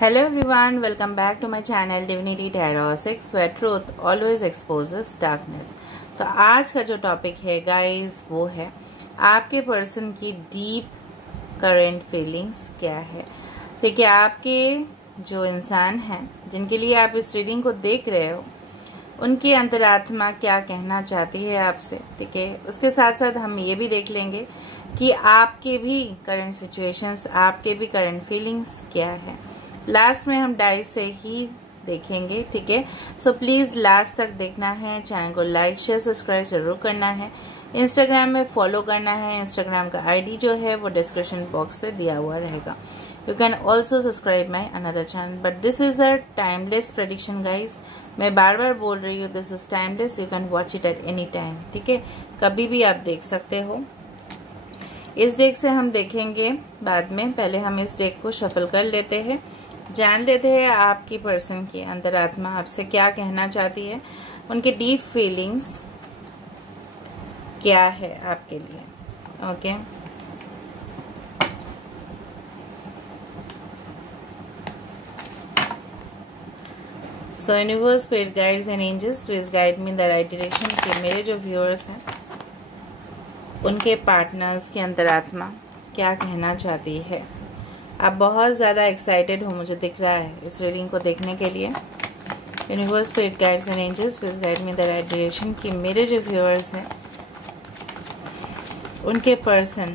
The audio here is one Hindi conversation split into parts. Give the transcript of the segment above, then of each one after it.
Hello everyone, welcome back to my channel Divinity Tarot 6 where truth always exposes darkness। तो आज का जो टॉपिक है गाइस वो है आपके पर्सन की डीप करेंट फीलिंग्स क्या है। ठीक है, आपके जो इंसान हैं जिनके लिए आप इस रीडिंग को देख रहे हो उनकी अंतरात्मा क्या कहना चाहती है आपसे। ठीक है, उसके साथ साथ हम ये भी देख लेंगे कि आपके भी करंट सिचुएशंस, आपके भी करंट फीलिंग्स क्या है। लास्ट में हम डाइस से ही देखेंगे। ठीक है, सो प्लीज़ लास्ट तक देखना है। चैनल को लाइक शेयर सब्सक्राइब ज़रूर करना है। इंस्टाग्राम में फॉलो करना है। इंस्टाग्राम का आईडी जो है वो डिस्क्रिप्शन बॉक्स में दिया हुआ रहेगा। You can also subscribe my another channel. But this is a timeless prediction guys. मैं बार बार बोल रही हूँ this is timeless, you can watch it at any time. ठीक है, कभी भी आप देख सकते हो। इस डेक से हम देखेंगे बाद में, पहले हम इस डेक को शफल कर लेते हैं, जान लेते हैं आपकी पर्सन की अंतरात्मा आपसे क्या कहना चाहती है, उनके डीप फीलिंग्स क्या है आपके लिए। Okay, so universe, spirit guides and angels please guide me in the right direction. कि मेरे जो व्यूअर्स हैं उनके पार्टनर्स की अंतरात्मा क्या कहना चाहती है। आप बहुत ज़्यादा एक्साइटेड हो, मुझे दिख रहा है इस रीडिंग को देखने के लिए। Universe, spirit guides and angels please guide me the right direction. कि मेरे जो व्यूअर्स हैं उनके पर्सन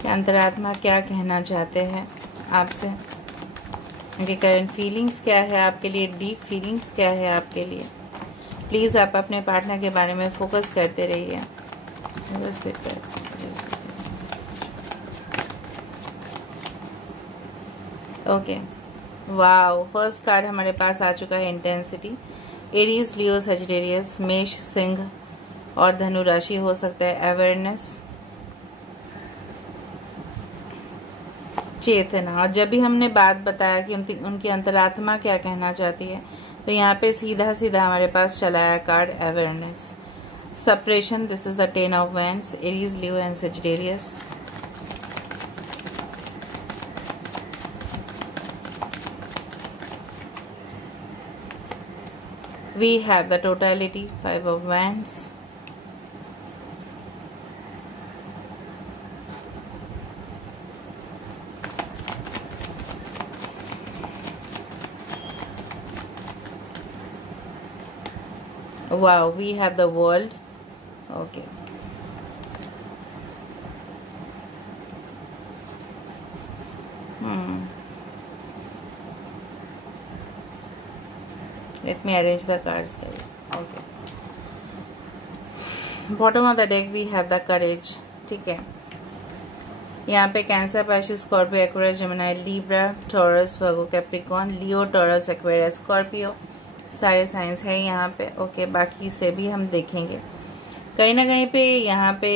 की अंतरात्मा क्या कहना चाहते हैं आपसे, उनके करंट फीलिंग्स क्या है आपके लिए, डीप फीलिंग्स क्या है आपके लिए। प्लीज़ आप अपने पार्टनर के बारे में फोकस करते रहिए। ओके, वाओ, फर्स्ट कार्ड हमारे पास आ चुका है इंटेंसिटी। एरीज, लियो, सजिटेरियस, मेष, सिंह और धनु राशि हो सकता है। अवेयरनेस, चेतना। और जब भी हमने बात बताया कि उनकी अंतरात्मा क्या कहना चाहती है, तो यहाँ पे सीधा सीधा हमारे पास चला है card awareness. Separation, this is the 10 of wands, Aries, Leo and Sagittarius. We have the totality, 5 of wands, wow, we have the world. Okay, let me arrange the cards guys. Okay, bottom of the deck we have the courage. ठीक है, यहाँ पे Cancer, Pisces, Scorpio, Aquarius, Gemini, Libra, Taurus, Virgo, Capricorn, Leo, Taurus, Aquarius, Scorpio, सारे साइंस है यहाँ पे। ओके, बाकी से भी हम देखेंगे। कहीं ना कहीं पे यहाँ पे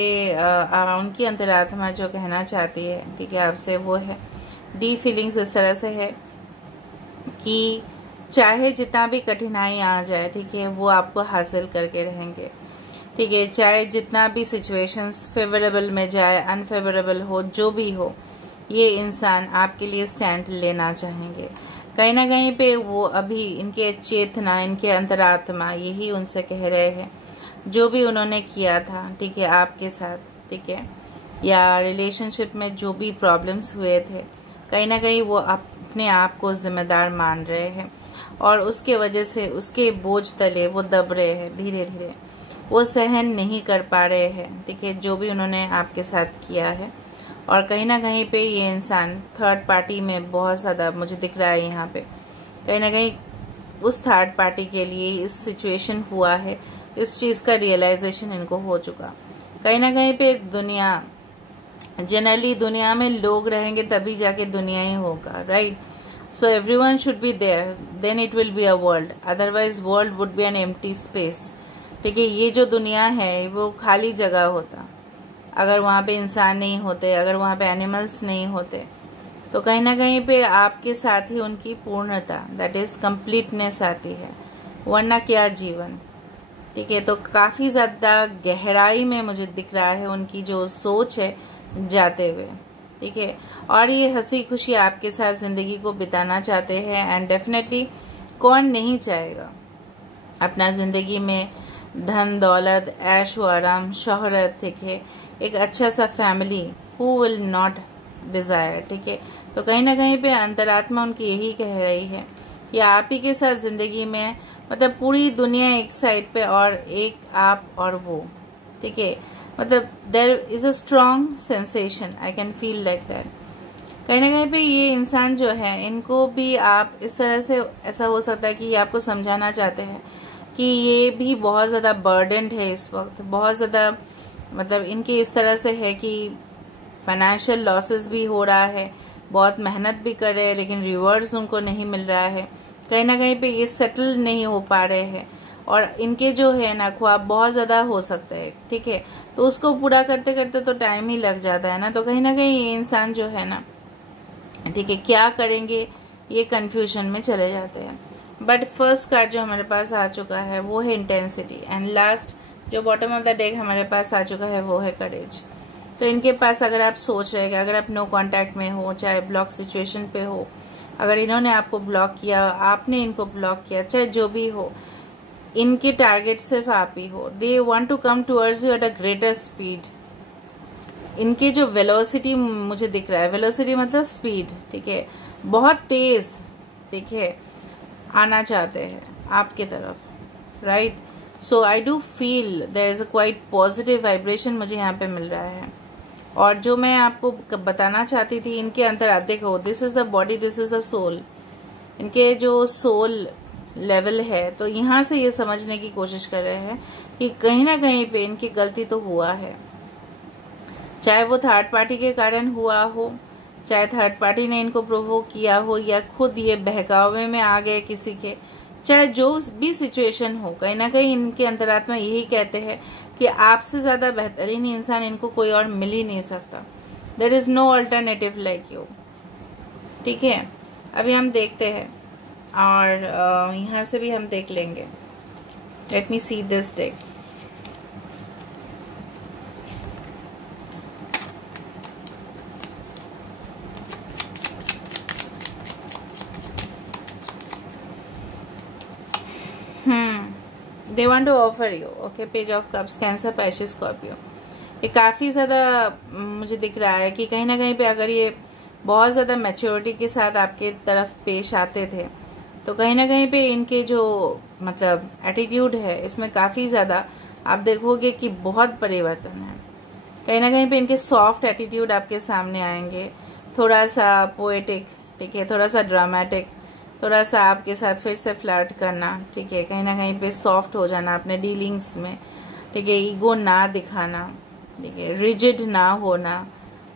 उनकी अंतरात्मा जो कहना चाहती है, ठीक है, आपसे वो है डीप फीलिंग्स इस तरह से है कि चाहे जितना भी कठिनाई आ जाए, ठीक है, वो आपको हासिल करके रहेंगे। ठीक है, चाहे जितना भी सिचुएशंस फेवरेबल में जाए, अनफेवरेबल हो, जो भी हो, ये इंसान आपके लिए स्टैंड लेना चाहेंगे। कहीं ना कहीं पे वो अभी इनके चेतना, इनके अंतरात्मा यही उनसे कह रहे हैं, जो भी उन्होंने किया था, ठीक है, आपके साथ, ठीक है, या रिलेशनशिप में जो भी प्रॉब्लम्स हुए थे, कहीं ना कहीं वो अपने आप को जिम्मेदार मान रहे हैं और उसके वजह से उसके बोझ तले वो दब रहे हैं। धीरे धीरे वो सहन नहीं कर पा रहे हैं, ठीक है, जो भी उन्होंने आपके साथ किया है। और कहीं ना कहीं पे ये इंसान थर्ड पार्टी में बहुत ज़्यादा मुझे दिख रहा है यहाँ पे, कहीं ना कहीं उस थर्ड पार्टी के लिए इस सिचुएशन हुआ है, इस चीज़ का रियलाइजेशन इनको हो चुका। कहीं ना कहीं पे दुनिया, जनरली दुनिया में लोग रहेंगे तभी जाके दुनिया ही होगा, right. So everyone should be there, then it will be a world, otherwise world would be an empty space. ठीक है, ये जो दुनिया है वो खाली जगह होता अगर वहाँ पे इंसान नहीं होते, अगर वहाँ पे एनिमल्स नहीं होते, तो कहीं ना कहीं पे आपके साथ ही उनकी पूर्णता, दैट इज़ कंप्लीटनेस आती है, वरना क्या जीवन। ठीक है, तो काफ़ी ज़्यादा गहराई में मुझे दिख रहा है उनकी जो सोच है जाते हुए। ठीक है, और ये हंसी खुशी आपके साथ ज़िंदगी को बिताना चाहते हैं। एंड डेफिनेटली कौन नहीं चाहेगा अपना ज़िंदगी में धन दौलत, ऐश व आराम, शोहरत, ठीक है, एक अच्छा सा family, who will not desire, ठीक है। तो कहीं ना कहीं पे अंतरात्मा उनकी यही कह रही है कि आप ही के साथ ज़िंदगी में, मतलब पूरी दुनिया एक साइड पे और एक आप और वो, ठीक है, मतलब there is a strong sensation, I can feel like that. कहीं ना कहीं पे ये इंसान जो है, इनको भी आप इस तरह से, ऐसा हो सकता है कि ये आपको समझाना चाहते हैं कि ये भी बहुत ज़्यादा बर्डनड है इस वक्त, बहुत ज़्यादा, मतलब इनके इस तरह से है कि फाइनेंशियल लॉसेस भी हो रहा है, बहुत मेहनत भी कर रहे हैं लेकिन रिवॉर्ड्स उनको नहीं मिल रहा है, कहीं ना कहीं पे ये सेटल नहीं हो पा रहे हैं, और इनके जो है ना ख्वाब बहुत ज़्यादा हो सकता है, ठीक है, तो उसको पूरा करते करते तो टाइम ही लग जाता है ना। तो कहीं ना कहीं ये इंसान जो है ना, ठीक है, क्या करेंगे ये कन्फ्यूजन में चले जाते हैं। बट फर्स्ट कार्ड जो हमारे पास आ चुका है वो है इंटेंसिटी, एंड लास्ट जो बॉटम ऑफ द डेक हमारे पास आ चुका है वो है करेज। तो इनके पास, अगर आप सोच रहे हैं, अगर आप नो कांटेक्ट में हो, चाहे ब्लॉक सिचुएशन पे हो, अगर इन्होंने आपको ब्लॉक किया, आपने इनको ब्लॉक किया, चाहे जो भी हो, इनके टारगेट सिर्फ आप ही हो। They want to come towards you at a greater speed. इनके जो वेलोसिटी मुझे दिख रहा है, वेलोसिटी मतलब स्पीड, ठीक है, बहुत तेज, ठीक है, आना चाहते हैं आपके तरफ, right. So I do feel there is a quite positive vibration मुझे यहाँ पे मिल रहा है। और जो मैं आपको बताना चाहती थी, इनके अंतर देखो, this is the body, this is the soul. इनके जो सोल लेवल है, तो यहाँ से ये समझने की कोशिश कर रहे हैं कि कहीं ना कहीं पे इनकी गलती तो हुआ है, चाहे वो थर्ड पार्टी के कारण हुआ हो, चाहे थर्ड पार्टी ने इनको प्रोवोक किया हो, या खुद ये बहकावे में आ गए किसी के, चाहे जो भी सिचुएशन हो, कहीं ना कहीं इनके अंतरात्मा यही कहते हैं कि आपसे ज़्यादा बेहतरीन इंसान इनको कोई और मिल ही नहीं सकता। There is no alternative like you, ठीक है। अभी हम देखते हैं, और यहाँ से भी हम देख लेंगे। Let me see this deck. They want to offer you, okay, page of cups, Cancer, Pisces, Scorpio. ये काफ़ी ज़्यादा मुझे दिख रहा है कि कहीं ना कहीं पे अगर ये बहुत ज़्यादा मैच्योरिटी के साथ आपके तरफ पेश आते थे, तो कहीं ना कहीं पे इनके जो मतलब एटीट्यूड है, इसमें काफ़ी ज़्यादा आप देखोगे कि बहुत परिवर्तन है। कहीं ना कहीं पे इनके सॉफ्ट एटीट्यूड आपके सामने आएंगे, थोड़ा सा पोएटिक, ठीक है, थोड़ा सा ड्रामेटिक, थोड़ा सा आपके साथ फिर से फ्लर्ट करना, ठीक है, कहीं ना कहीं पे सॉफ्ट हो जाना अपने डीलिंग्स में, ठीक है, ईगो ना दिखाना, ठीक है, रिजिड ना होना,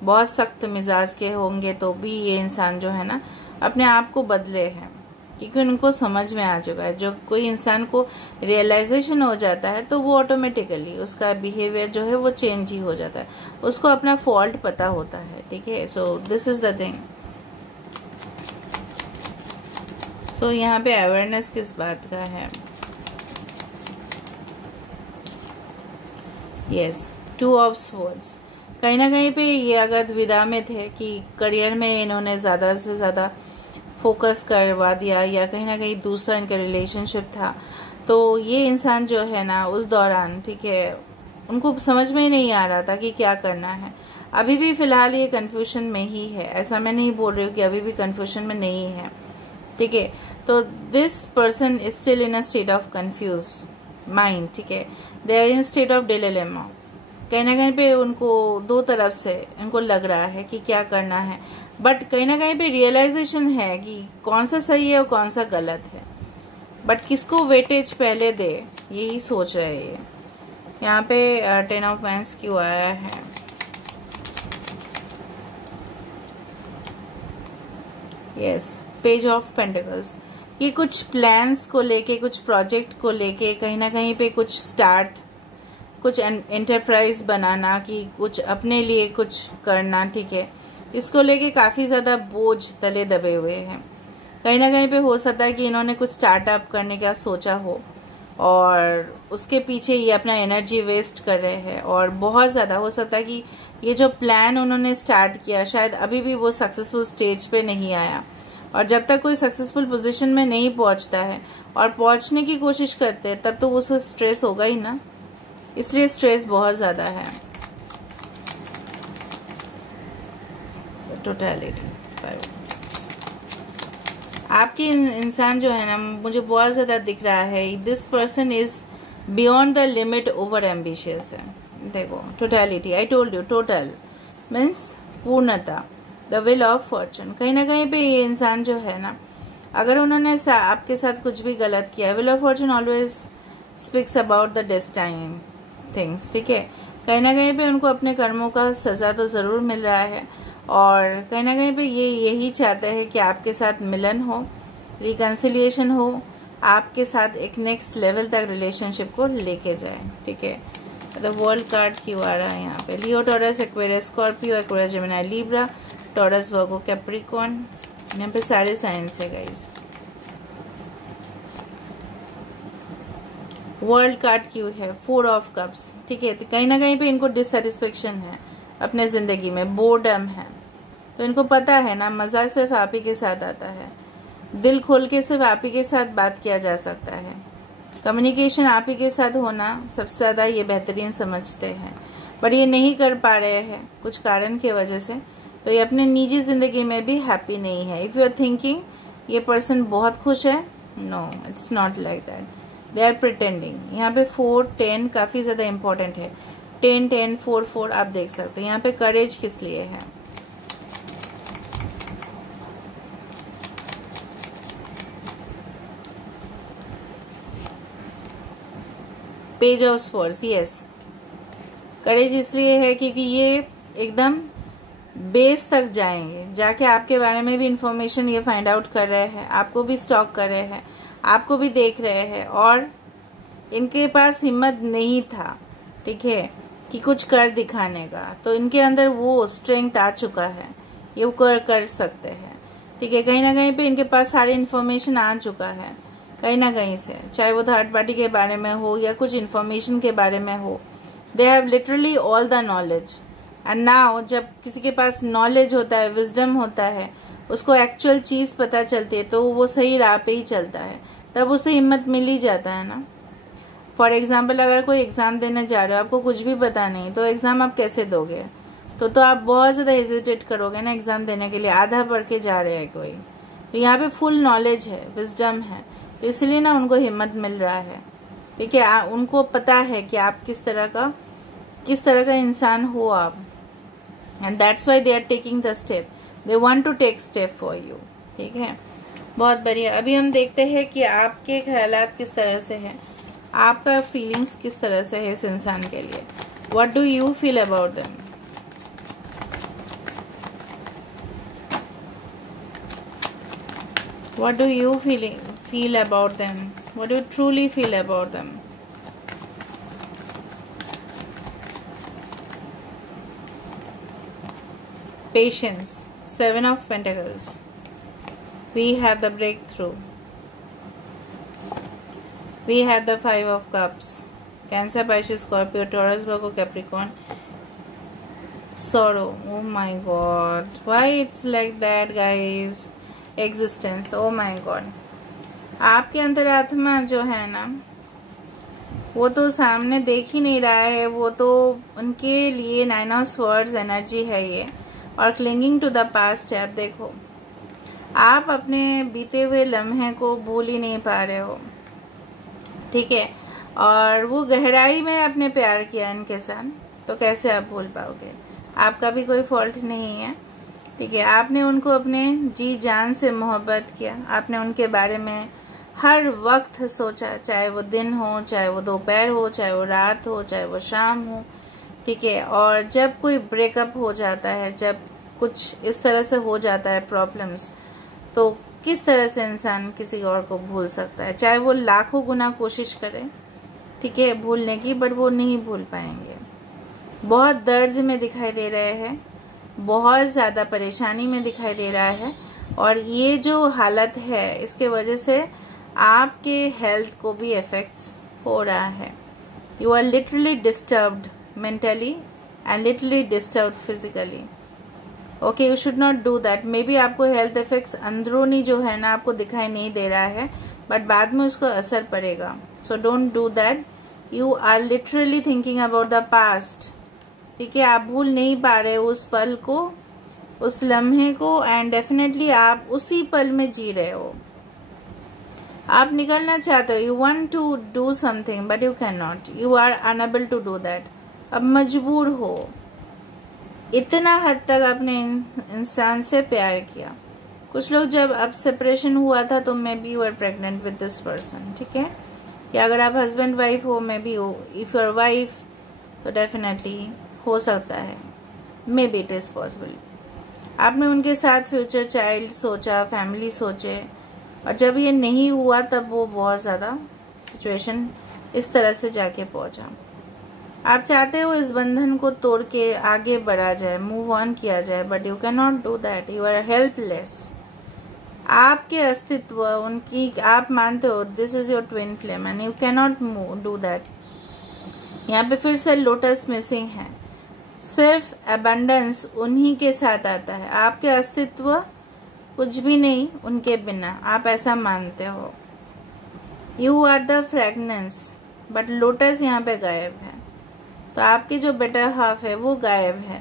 बहुत सख्त मिजाज के होंगे तो भी ये इंसान जो है ना अपने आप को बदले हैं, क्योंकि उनको समझ में आ चुका है। जो कोई इंसान को रियलाइजेशन हो जाता है तो वो ऑटोमेटिकली उसका बिहेवियर जो है वो चेंज ही हो जाता है, उसको अपना फॉल्ट पता होता है, ठीक है। So this is the thing. So यहाँ पे अवेयरनेस किस बात का है? Yes, 2 of swords. कहीं ना कहीं पे ये अगर दुविधा में थे कि करियर में इन्होंने ज़्यादा से ज़्यादा फोकस करवा दिया, या कहीं ना कहीं दूसरा इनका रिलेशनशिप था, तो ये इंसान जो है ना उस दौरान, ठीक है, उनको समझ में ही नहीं आ रहा था कि क्या करना है। अभी भी फ़िलहाल ये कन्फ्यूजन में ही है, ऐसा मैं नहीं बोल रही हूँ कि अभी भी कन्फ्यूजन में नहीं है, ठीक है। तो this person is still in a state of confuse mind, ठीक है, they are in state of dilemma. कहीं ना कहीं पे उनको दो तरफ से उनको लग रहा है कि क्या करना है, बट कहीं ना कहीं पे रियलाइजेशन है कि कौन सा सही है और कौन सा गलत है, बट किसको वेटेज पहले दे यही सोच रहे हैं। यहाँ पे 10 ऑफ वैंड्स क्यों आया है? Yes, page of pentacles. ये कुछ प्लान्स को लेके, कुछ प्रोजेक्ट को लेके, कहीं ना कहीं पे कुछ स्टार्ट, कुछ एंटरप्राइज बनाना, कि कुछ अपने लिए कुछ करना, ठीक है, इसको लेके काफ़ी ज़्यादा बोझ तले दबे हुए हैं। कहीं ना कहीं पे हो सकता है कि इन्होंने कुछ स्टार्टअप करने का सोचा हो और उसके पीछे ये अपना एनर्जी वेस्ट कर रहे हैं, और बहुत ज़्यादा हो सकता है कि ये जो प्लान उन्होंने स्टार्ट किया शायद अभी भी वो सक्सेसफुल स्टेज पे नहीं आया। और जब तक कोई सक्सेसफुल पोजीशन में नहीं पहुंचता है और पहुंचने की कोशिश करते हैं तब तो उसको स्ट्रेस होगा ही ना, इसलिए स्ट्रेस बहुत ज़्यादा है। टोटलिटी आपकी इंसान जो है ना, मुझे बहुत ज़्यादा दिख रहा है this person is beyond the limit over ambitious है। देखो totality, I told you, total means पूर्णता, द विल ऑफ फॉर्चून। कहीं ना कहीं पे ये इंसान जो है ना, अगर उन्होंने आपके साथ कुछ भी गलत किया, will of Fortune always speaks about the destined things, ठीक है। कहीं ना कहीं पे उनको अपने कर्मों का सज़ा तो ज़रूर मिल रहा है और कहीं ना कहीं पे ये यही चाहते हैं कि आपके साथ मिलन हो, रिकन्सिलिएशन हो, आपके साथ एक नेक्स्ट लेवल तक रिलेशनशिप को लेके जाए, ठीक है। द वर्ल्ड कार्ड क्यों आ रहा है यहाँ पे? Leo, Taurus, Aquarius, Scorpio, Aquarius, Gemini, Libra, Taurus, Virgo, Capricorn, यहाँ पे सारे साइंस है गाइस। वर्ल्ड कार्ड क्यों है? 4 ऑफ कप्स, ठीक है। तो कहीं ना कहीं पे इनको डिससेटिस्फेक्शन है अपने ज़िंदगी में, बोर्डम है। तो इनको पता है ना, मज़ा सिर्फ आप ही के साथ आता है, दिल खोल के सिर्फ आप ही के साथ बात किया जा सकता है, कम्युनिकेशन आप ही के साथ होना सबसे ज़्यादा ये बेहतरीन समझते हैं। पर ये नहीं कर पा रहे हैं कुछ कारण की वजह से, तो ये अपने निजी ज़िंदगी में भी हैप्पी नहीं है। इफ़ यू आर थिंकिंग ये पर्सन बहुत खुश है, no it's not like that, they are pretending. यहाँ पे 4, 10 काफ़ी ज़्यादा इंपॉर्टेंट है। 10, 10, 4, 4 आप देख सकते हैं। यहाँ पे करेज किस लिए है? Page of swords, yes. Courage इसलिए है क्योंकि ये एकदम बेस तक जाएंगे, जाके आपके बारे में भी इंफॉर्मेशन ये फाइंड आउट कर रहे हैं, आपको भी स्टॉक कर रहे हैं, आपको भी देख रहे हैं। और इनके पास हिम्मत नहीं था, ठीक है, कि कुछ कर दिखाने का, तो इनके अंदर वो स्ट्रेंथ आ चुका है, ये कर सकते हैं, ठीक है। कहीं ना कहीं पे इनके पास सारी इन्फॉर्मेशन आ चुका है कहीं ना कहीं से, चाहे वो थर्ड पार्टी के बारे में हो या कुछ इन्फॉर्मेशन के बारे में हो। They have literally all the knowledge. And now जब किसी के पास नॉलेज होता है, विजडम होता है, उसको एक्चुअल चीज़ पता चलती है, तो वो सही राह पे ही चलता है, तब उसे हिम्मत मिल ही जाता है ना। फॉर एग्जाम्पल, अगर कोई एग्ज़ाम देने जा रहे हो, आपको कुछ भी पता नहीं, तो एग्ज़ाम आप कैसे दोगे? तो आप बहुत ज़्यादा हेजिटेट करोगे ना एग्ज़ाम देने के लिए, आधा पढ़ के जा रहे हैं कोई। तो यहाँ पे फुल नॉलेज है, विजडम है, इसलिए ना उनको हिम्मत मिल रहा है, ठीक है। उनको पता है कि आप किस तरह का इंसान हो आप, and that's why they are taking the step, they want to take step for you, ठीक है। बहुत बढ़िया। अभी हम देखते हैं कि आपके ख्यालात किस तरह से हैं, आपका फीलिंग्स किस तरह से है इस इंसान के लिए। What do you feel about them? What do you feel about them? What do you truly feel about them? Patience, 7 of Pentacles. We have the breakthrough. We have the 5 of Cups. Cancer, Pisces, Scorpio, Taurus, Virgo, Capricorn. Sorrow. Oh my God. Why it's like that, guys? Existence, oh my God. आपके अंतरात्मा जो है ना, वो तो सामने देख ही नहीं रहा है, वो तो उनके लिए 9 ऑफ स्वॉर्ड्स एनर्जी है ये, और क्लिंगिंग टू द पास्ट है। अब देखो, आप अपने बीते हुए लम्हे को भूल ही नहीं पा रहे हो, ठीक है। और वो गहराई में आपने प्यार किया इनके साथ, तो कैसे आप भूल पाओगे? आपका भी कोई फॉल्ट नहीं है, ठीक है। आपने उनको अपने जी जान से मोहब्बत किया, आपने उनके बारे में हर वक्त सोचा, चाहे वो दिन हो, चाहे वो दोपहर हो, चाहे वो रात हो, चाहे वो शाम हो, ठीक है। और जब कोई ब्रेकअप हो जाता है, जब कुछ इस तरह से हो जाता है प्रॉब्लम्स, तो किस तरह से इंसान किसी और को भूल सकता है? चाहे वो लाखों गुना कोशिश करे, ठीक है, भूलने की, बट वो नहीं भूल पाएंगे। बहुत दर्द में दिखाई दे रहे हैं, बहुत ज़्यादा परेशानी में दिखाई दे रहा है, और ये जो हालत है इसके वजह से आपके हेल्थ को भी इफ़ेक्ट्स हो रहा है। You are literally disturbed mentally and literally disturb physically. Okay, you should not do that. Maybe आपको हेल्थ इफेक्ट्स अंदरूनी जो है ना आपको दिखाई नहीं दे रहा है, बट बाद में उसको असर पड़ेगा। So don't do that. You are literally thinking about the past, ठीक है। आप भूल नहीं पा रहे उस पल को, उस लम्हे को, एंड डेफिनेटली आप उसी पल में जी रहे हो। आप निकलना चाहते हो, you want to do something but you can not, you are unable to do that. अब मजबूर हो, इतना हद तक आपने इंसान से प्यार किया। कुछ लोग जब अब सेपरेशन हुआ था तो maybe you are pregnant with this person, ठीक है। या अगर आप हस्बैंड वाइफ हो, मे बी हो, इफ़ यू आर वाइफ तो डेफिनेटली हो सकता है, maybe it is possible. आपने उनके साथ फ्यूचर चाइल्ड सोचा, फैमिली सोचे, और जब ये नहीं हुआ तब वो बहुत ज़्यादा सिचुएशन इस तरह से जाके पहुंचा। आप चाहते हो इस बंधन को तोड़ के आगे बढ़ा जाए, मूव ऑन किया जाए, but you can not do that. You are helpless. आपके अस्तित्व उनकी, आप मानते हो this is your twin flame and you can not do that. यहाँ पे फिर से लोटस मिसिंग है। सिर्फ अबंडेंस उन्हीं के साथ आता है, आपके अस्तित्व कुछ भी नहीं उनके बिना, आप ऐसा मानते हो। You are the fragrance, but lotus यहाँ पे गायब है। तो आपकी जो बेटर हाफ है वो गायब है,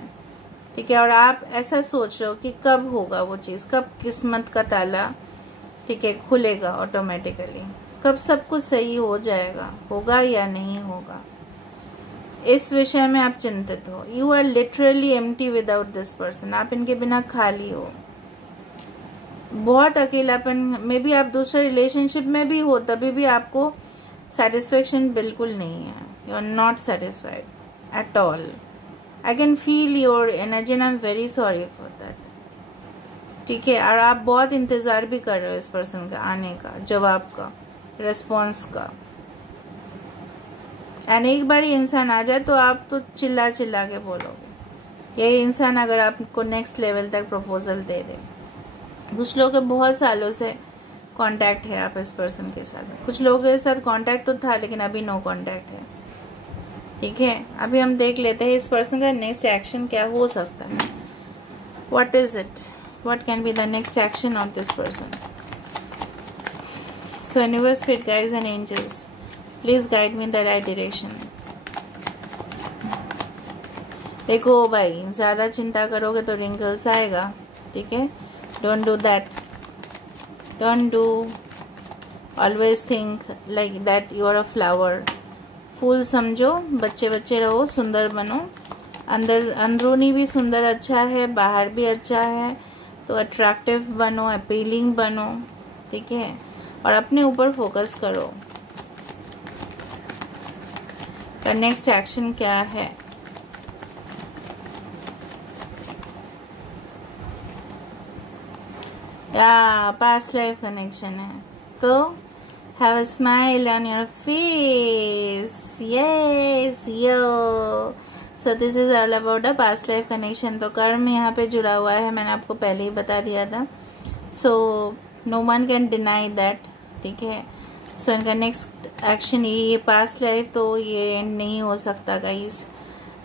ठीक है। और आप ऐसा सोच रहे हो कि कब होगा वो चीज़, कब किस्मत का ताला, ठीक है, खुलेगा ऑटोमेटिकली, कब सब कुछ सही हो जाएगा, होगा या नहीं होगा, इस विषय में आप चिंतित हो। You are literally empty without this person. आप इनके बिना खाली हो, बहुत अकेलापन। मे बी आप दूसरे रिलेशनशिप में भी हो, तभी भी आपको सेटिस्फेक्शन बिल्कुल नहीं है। You are not satisfied at all. I can feel your energy and I am very sorry for that, ठीक है। और आप बहुत इंतज़ार भी कर रहे हो इस पर्सन का आने का, जवाब का, रिस्पॉन्स का। एंड एक बार ये इंसान आ जाए तो आप तो चिल्ला चिल्ला के बोलोगे। ये इंसान अगर आपको नेक्स्ट लेवल तक प्रपोजल दे दे। कुछ लोगों के बहुत सालों से कांटेक्ट है आप इस पर्सन के साथ, कुछ लोगों के साथ कांटेक्ट तो था लेकिन अभी नो कांटेक्ट है, ठीक है। अभी हम देख लेते हैं इस पर्सन का नेक्स्ट एक्शन क्या हो सकता है। What is it, what can be the next action of this person. So universe, spirit guides and angels, please guide me in the right direction. देखो भाई, ज़्यादा चिंता करोगे तो रिंकल्स आएगा, ठीक है। Don't do that, don't do. Always think like that you are a flower. फूल समझो, बच्चे बच्चे रहो, सुंदर बनो। अंदरूनी भी सुंदर अच्छा है, बाहर भी अच्छा है, तो अट्रैक्टिव बनो, अपीलिंग बनो, ठीक है। और अपने ऊपर फोकस करो। का नेक्स्ट एक्शन क्या है। या पास्ट लाइफ कनेक्शन है, तो have a smile on your face. Yes yo. So this is all about a past life connection. तो कर्म यहाँ पे जुड़ा हुआ है, मैंने आपको पहले ही बता दिया था। So no one can deny that, ठीक है। सो इनका नेक्स्ट एक्शन ये पास्ट लाइफ तो ये एंड नहीं हो सकता गाइस।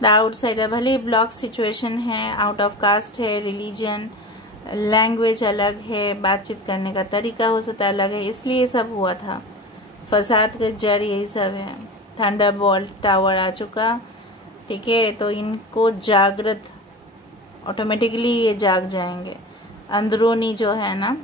द आउटसाइडर भले ही ब्लॉक सिचुएशन है, आउट ऑफ कास्ट है, रिलीजन, लैंग्वेज अलग है, बातचीत करने का तरीका हो सकता अलग है, इसलिए ये सब हुआ था। फसाद के जड़ यही सब है। थंडरबोल्ट टावर आ चुका, ठीक है। तो इनको जागृत, ऑटोमेटिकली ये जाग जाएंगे। अंदरूनी जो है ना,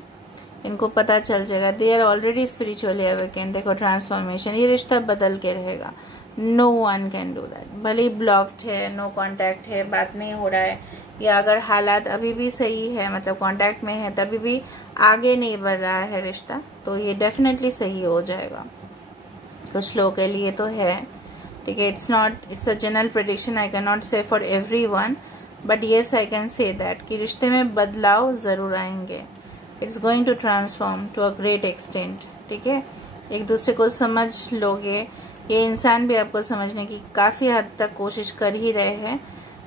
इनको पता चल जाएगा। They are already spiritually awakened. देखो ट्रांसफॉर्मेशन, ये रिश्ता बदल के रहेगा। No one can do that. भले ही ब्लॉक्ड है, नो कांटेक्ट है, बात नहीं हो रहा है, या अगर हालात अभी भी सही है, मतलब कांटेक्ट में है, तभी भी आगे नहीं बढ़ रहा है रिश्ता, तो ये डेफिनेटली सही हो जाएगा। कुछ लोगों के लिए तो है, ठीक है। It's a general prediction, I can not say for everyone, but yes I can say that कि रिश्ते में बदलाव ज़रूर आएंगे। It's going to transform to a great extent, ठीक है। एक दूसरे को समझ लोगे, ये इंसान भी आपको समझने की काफ़ी हद तक कोशिश कर ही रहे हैं,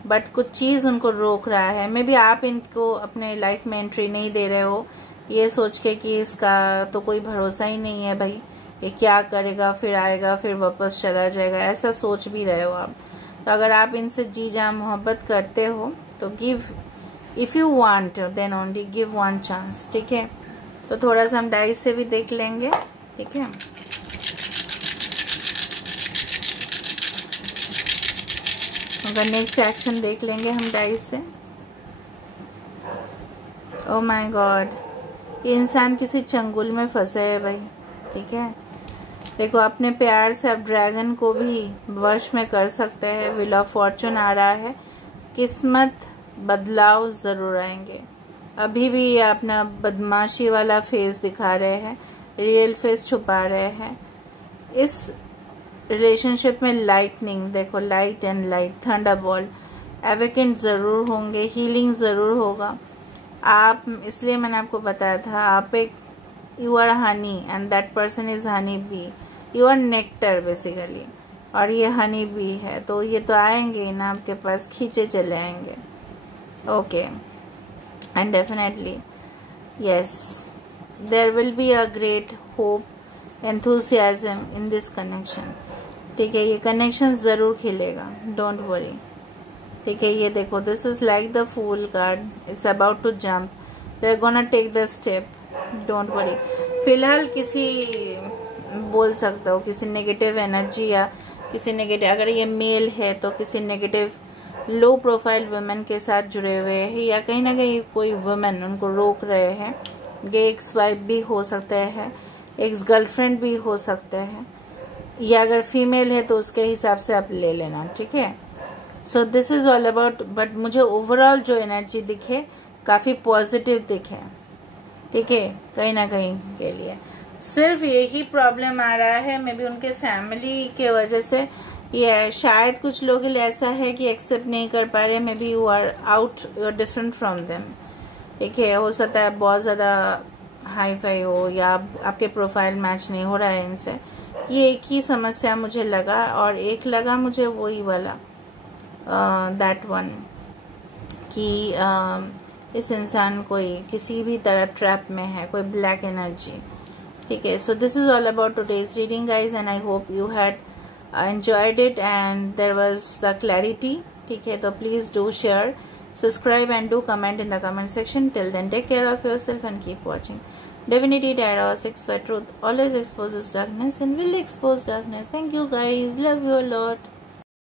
बट कुछ चीज़ उनको रोक रहा है। मे बी आप इनको अपने लाइफ में एंट्री नहीं दे रहे हो, ये सोच के कि इसका तो कोई भरोसा ही नहीं है भाई, ये क्या करेगा, फिर आएगा फिर वापस चला जाएगा, ऐसा सोच भी रहे हो आप। तो अगर आप इनसे जी जान मोहब्बत करते हो तो give, if you want then only give one chance, ठीक है। तो थोड़ा सा हम डाइस से भी देख लेंगे, ठीक है। अगर नेक्स्ट एक्शन देख लेंगे हम डाइस से। ओ माय गॉड, ये इंसान किसी चंगुल में फंसे है भाई, ठीक है। देखो अपने प्यार से आप ड्रैगन को भी वश में कर सकते हैं। व्हील ऑफ फॉर्चून आ रहा है, किस्मत बदलाव ज़रूर आएंगे। अभी भी ये अपना बदमाशी वाला फेस दिखा रहे हैं, रियल फेस छुपा रहे हैं। इस रिलेशनशिप में लाइटनिंग देखो, लाइट एंड लाइट, थंडरबॉल्ट, एवेकेंट ज़रूर होंगे, हीलिंग ज़रूर होगा। आप, इसलिए मैंने आपको बताया था, आप एक, you are honey and that person is honey bee, you are nectar basically, और ये हनी बी है। तो ये तो आएंगे ना आपके पास, खींचे चले आएंगे। Okay, and definitely yes, there will be a great hope, enthusiasm in this connection, ठीक है। ये कनेक्शन ज़रूर खिलेगा, डोंट वरी, ठीक है। ये देखो, this is like the fool card, it's about to jump, they are gonna take the step, don't worry. फिलहाल किसी, बोल सकते हो किसी नेगेटिव एनर्जी या किसी नेगेटिव, अगर ये मेल है तो किसी नेगेटिव लो प्रोफाइल वुमेन के साथ जुड़े हुए हैं, या कहीं ना कहीं कोई वुमेन उनको रोक रहे हैं। ये एक्स वाइफ भी हो सकते हैं, एक्स गर्लफ्रेंड भी हो सकते हैं, या अगर फीमेल है तो उसके हिसाब से आप ले लेना, ठीक है। So this is all about, but मुझे ओवरऑल जो एनर्जी दिखे काफ़ी पॉजिटिव दिखे, ठीक है। कहीं ना कहीं के लिए सिर्फ यही प्रॉब्लम आ रहा है, मे बी उनके फैमिली के वजह से, ये शायद कुछ लोग ऐसा है कि एक्सेप्ट नहीं कर पा रहे, maybe you are out, you are different from them, ठीक है। हो सकता है बहुत ज़्यादा हाई फाई हो, या आपके प्रोफाइल मैच नहीं हो रहा है इनसे। ये एक ही समस्या मुझे लगा, और एक लगा मुझे वही वाला दैट वन, कि इस इंसान कोई किसी भी तरह ट्रैप में है, कोई ब्लैक एनर्जी, ठीक है। So this is all about today's reading guys, and I hope you had enjoyed it and there was the clarity, ठीक है। तो please do share, subscribe and do comment in the comment section. Till then, take care of yourself and keep watching. Divinity Tarot 6 for Truth always exposes darkness and will expose darkness. Thank you guys, love you a lot.